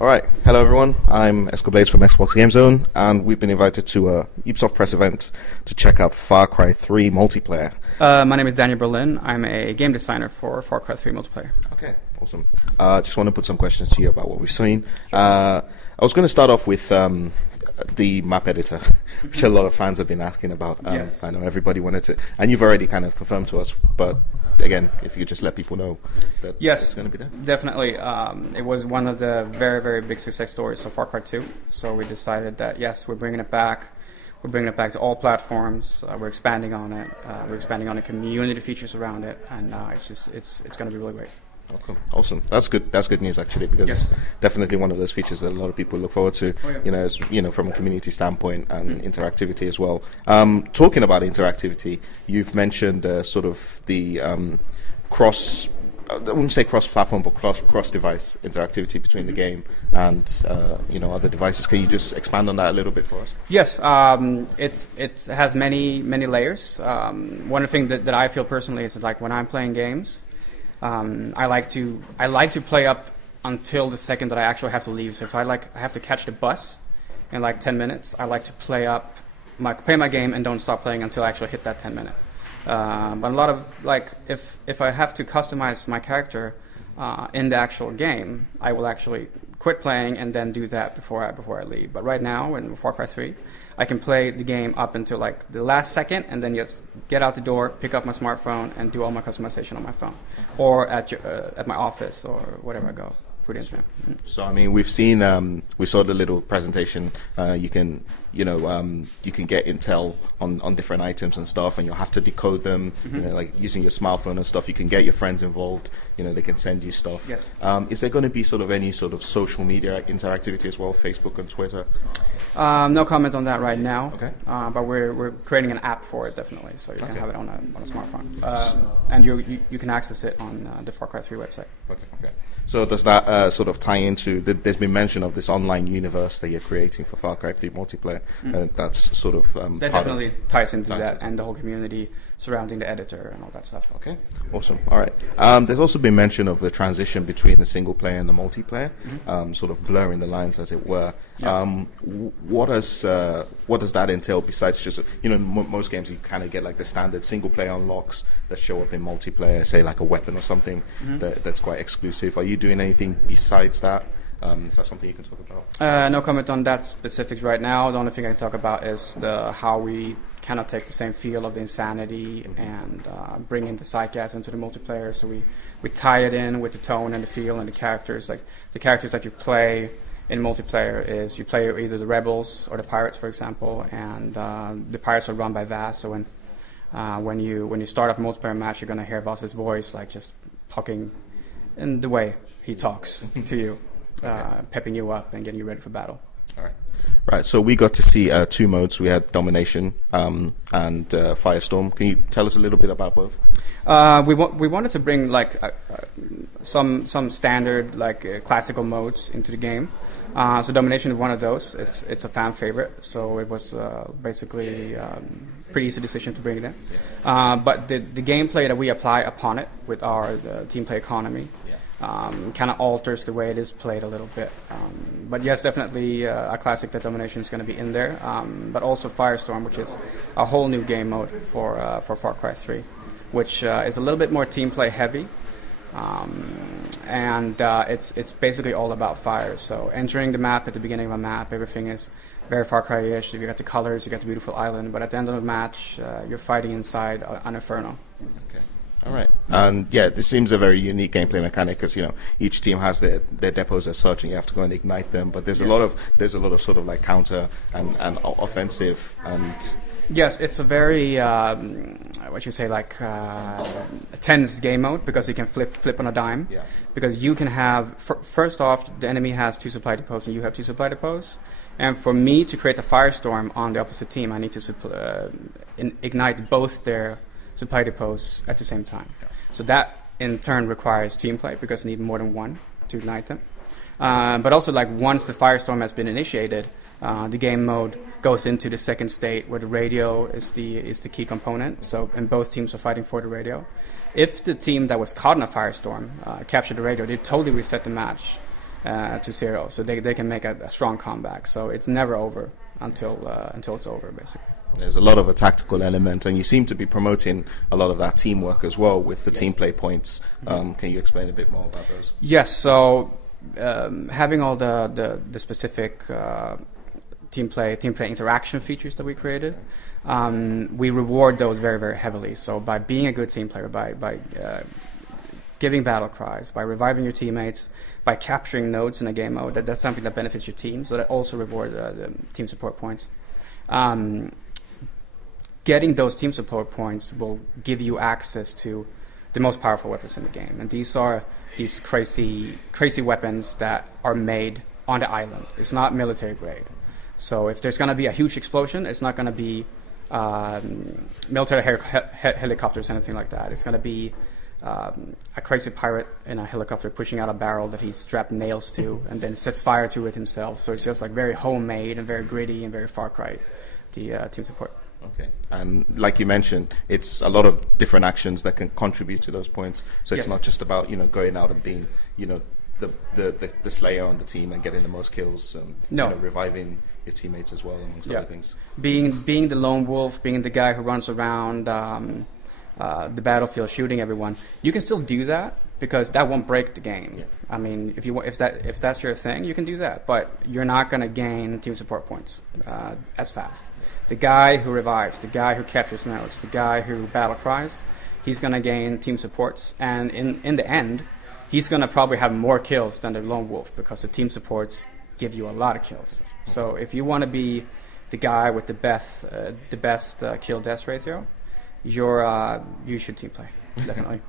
All right, hello everyone. I'm EscoBlades from Xbox Game Zone, and we've been invited to a Ubisoft press event to check out Far Cry 3 multiplayer. My name is Daniel Berlin. I'm a game designer for Far Cry 3 multiplayer. Okay, awesome. Just want to put some questions to you about what we've seen. Sure. I was going to start off with the map editor, which a lot of fans have been asking about. Yes. I know everybody wanted to, and you've already kind of confirmed to us, but again, if you could just let people know that it's going to be there. Definitely. It was one of the very, very big success stories of Far Cry 2. So we decided that, yes, we're bringing it back. We're bringing it back to all platforms. We're expanding on it. We're expanding on the community features around it. And it's going to be really great. Oh, cool. Awesome. That's good. That's good news, actually, because it's definitely one of those features that a lot of people look forward to. Oh, yeah. From a community standpoint and interactivity as well. Talking about interactivity, you've mentioned sort of the cross. I wouldn't say cross-platform, but cross-device interactivity between the game and other devices. Can you just expand on that a little bit for us? Yes, it has many layers. One of the things that I feel personally is that, like, when I'm playing games, I like to play up until the second that I actually have to leave. So if I have to catch the bus in like 10 minutes, I like to play my game and don't stop playing until I actually hit that 10 minute. But a lot of, like, if I have to customize my character in the actual game, I will actually quit playing and then do that before I leave. But right now in Far Cry 3, I can play the game up until like the last second, and then just get out the door, pick up my smartphone, and do all my customization on my phone, or at my office or wherever I go through the internet. So I mean, we've seen we saw the little presentation. You can get intel on different items and stuff, and you'll have to decode them. Like using your smartphone and stuff. You can get your friends involved. They can send you stuff. Yes. Is there going to be any sort of social media interactivity as well, Facebook and Twitter? No comment on that right now. Okay. But we're creating an app for it, definitely, so you can have it on a smartphone, and you can access it on the Far Cry 3 website. Okay. So does that sort of tie into? There's been mention of this online universe that you're creating for Far Cry 3 multiplayer. That's sort of that definitely ties into that, and the whole community surrounding the editor and all that stuff. Okay, awesome. All right. There's also been mention of the transition between the single player and the multiplayer, sort of blurring the lines, as it were. Yeah. What does that entail besides just most games you kind of get like the standard single player unlocks that show up in multiplayer, say like a weapon or something that's quite exclusive. Are you doing anything besides that? Is that something you can talk about? No comment on that specifics right now. The only thing I can talk about is how we cannot take the same feel of the insanity and bring in the psychas into the multiplayer. So we tie it in with the tone and the feel and the characters. Like the characters that you play in multiplayer is you play either the rebels or the pirates, for example, and the pirates are run by Vass. So when you start up a multiplayer match, you're going to hear Vass's voice, like just talking in the way he talks to you, pepping you up and getting you ready for battle. All right. Right, so we got to see two modes. We had Domination and Firestorm. Can you tell us a little bit about both? We wanted to bring like some standard classical modes into the game. So Domination is one of those. It's a fan favorite, so it was basically pretty easy decision to bring it in. But the gameplay that we apply upon it with our team play economy kind of alters the way it is played a little bit. But yes, definitely a classic that Domination is going to be in there. But also Firestorm, which is a whole new game mode for Far Cry 3, which is a little bit more team play heavy. And it's basically all about fire. So entering the map at the beginning of a map, everything is very Far Cry-ish. You got the colors, you got the beautiful island, but at the end of the match, you're fighting inside an inferno. Okay. All right, and this seems a very unique gameplay mechanic because each team has their depots as such, and you have to go and ignite them. But there's a lot of sort of like counter and offensive and. Yes, it's a very tense game mode because you can flip on a dime. Yeah. Because you can have first off, the enemy has 2 supply depots and you have 2 supply depots, and for me to create a firestorm on the opposite team, I need to ignite both their supply depots at the same time. Yeah. So that in turn requires team play because you need more than one to ignite them. But also, like, once the firestorm has been initiated, the game mode goes into the second state where the radio is the key component. So, and both teams are fighting for the radio. If the team that was caught in a firestorm captured the radio, they totally reset the match. to 0, so they can make a strong comeback. So it's never over until it's over, basically. There's a lot of a tactical element, and you seem to be promoting a lot of that teamwork as well with the team play points. Can you explain a bit more about those? Yes, so having all the specific team play interaction features that we created, we reward those very, very heavily. So by being a good team player, by giving battle cries, by reviving your teammates, by capturing nodes in a game mode, that's something that benefits your team. So that also reward the team support points. Getting those team support points will give you access to the most powerful weapons in the game, and these are these crazy weapons that are made on the island. It's not military grade. So if there's going to be a huge explosion, it's not going to be military helicopters or anything like that. It's going to be a crazy pirate in a helicopter pushing out a barrel that he strapped nails to and then sets fire to it himself. So it's just like very homemade and very gritty and very Far Cry, the team support. Okay, and like you mentioned, it's a lot of different actions that can contribute to those points. So it's not just about going out and being the slayer on the team and getting the most kills. Reviving your teammates as well, amongst other things. Being the lone wolf, being the guy who runs around the battlefield shooting everyone, you can still do that because that won't break the game. Yeah. I mean, if that's your thing, you can do that, but you're not going to gain team support points as fast. The guy who revives, the guy who captures nodes, the guy who battle cries, he's going to gain team supports, and in the end, he's going to probably have more kills than the lone wolf because the team supports give you a lot of kills. So if you want to be the guy with the best kill-death ratio, you should team play, definitely.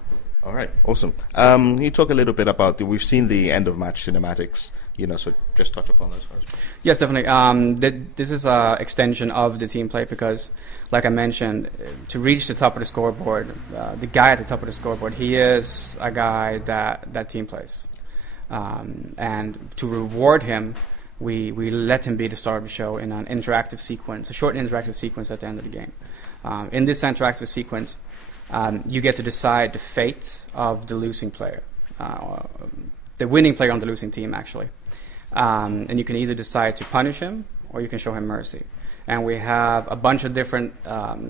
All right, awesome. You talk a little bit about we've seen the end of match cinematics, so just touch upon those first. Yes, definitely. This is an extension of the team play because, like I mentioned, to reach the top of the scoreboard, the guy at the top of the scoreboard, he is a guy that team plays. And to reward him, we let him be the star of the show in an interactive sequence, a short interactive sequence at the end of the game. In this interactive sequence, you get to decide the fate of the losing player, the winning player on the losing team, actually. And you can either decide to punish him or you can show him mercy. And we have a bunch of different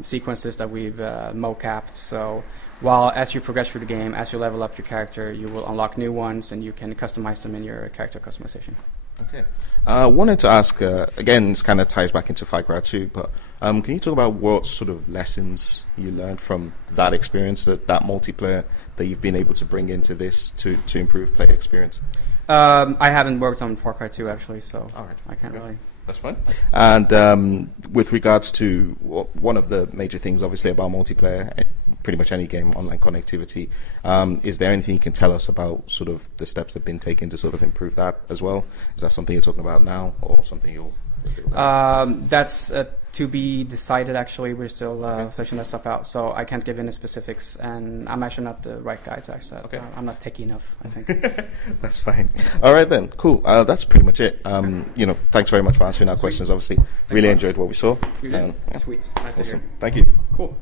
sequences that we've mocapped. So as you progress through the game, as you level up your character, you will unlock new ones and you can customize them in your character customization. Okay. I wanted to ask, again, this kind of ties back into Far Cry 2, but can you talk about what sort of lessons you learned from that experience, that multiplayer that you've been able to bring into this to improve player experience? I haven't worked on Far Cry 2, actually, so I can't really... That's fine. And with regards to one of the major things, obviously, about multiplayer, pretty much any game, online connectivity, is there anything you can tell us about sort of the steps that have been taken to sort of improve that as well? Is that something you're talking about now or something you'll... That's to be decided, actually. We're still fleshing that stuff out, so I can't give any specifics, and I'm actually not the right guy to ask that. Okay. I'm not techie enough, I think. That's fine. All right, then. Cool. That's pretty much it. Thanks very much for answering our questions, obviously. Really enjoyed what we saw. You did? Sweet. Nice to hear. Thank you. Cool.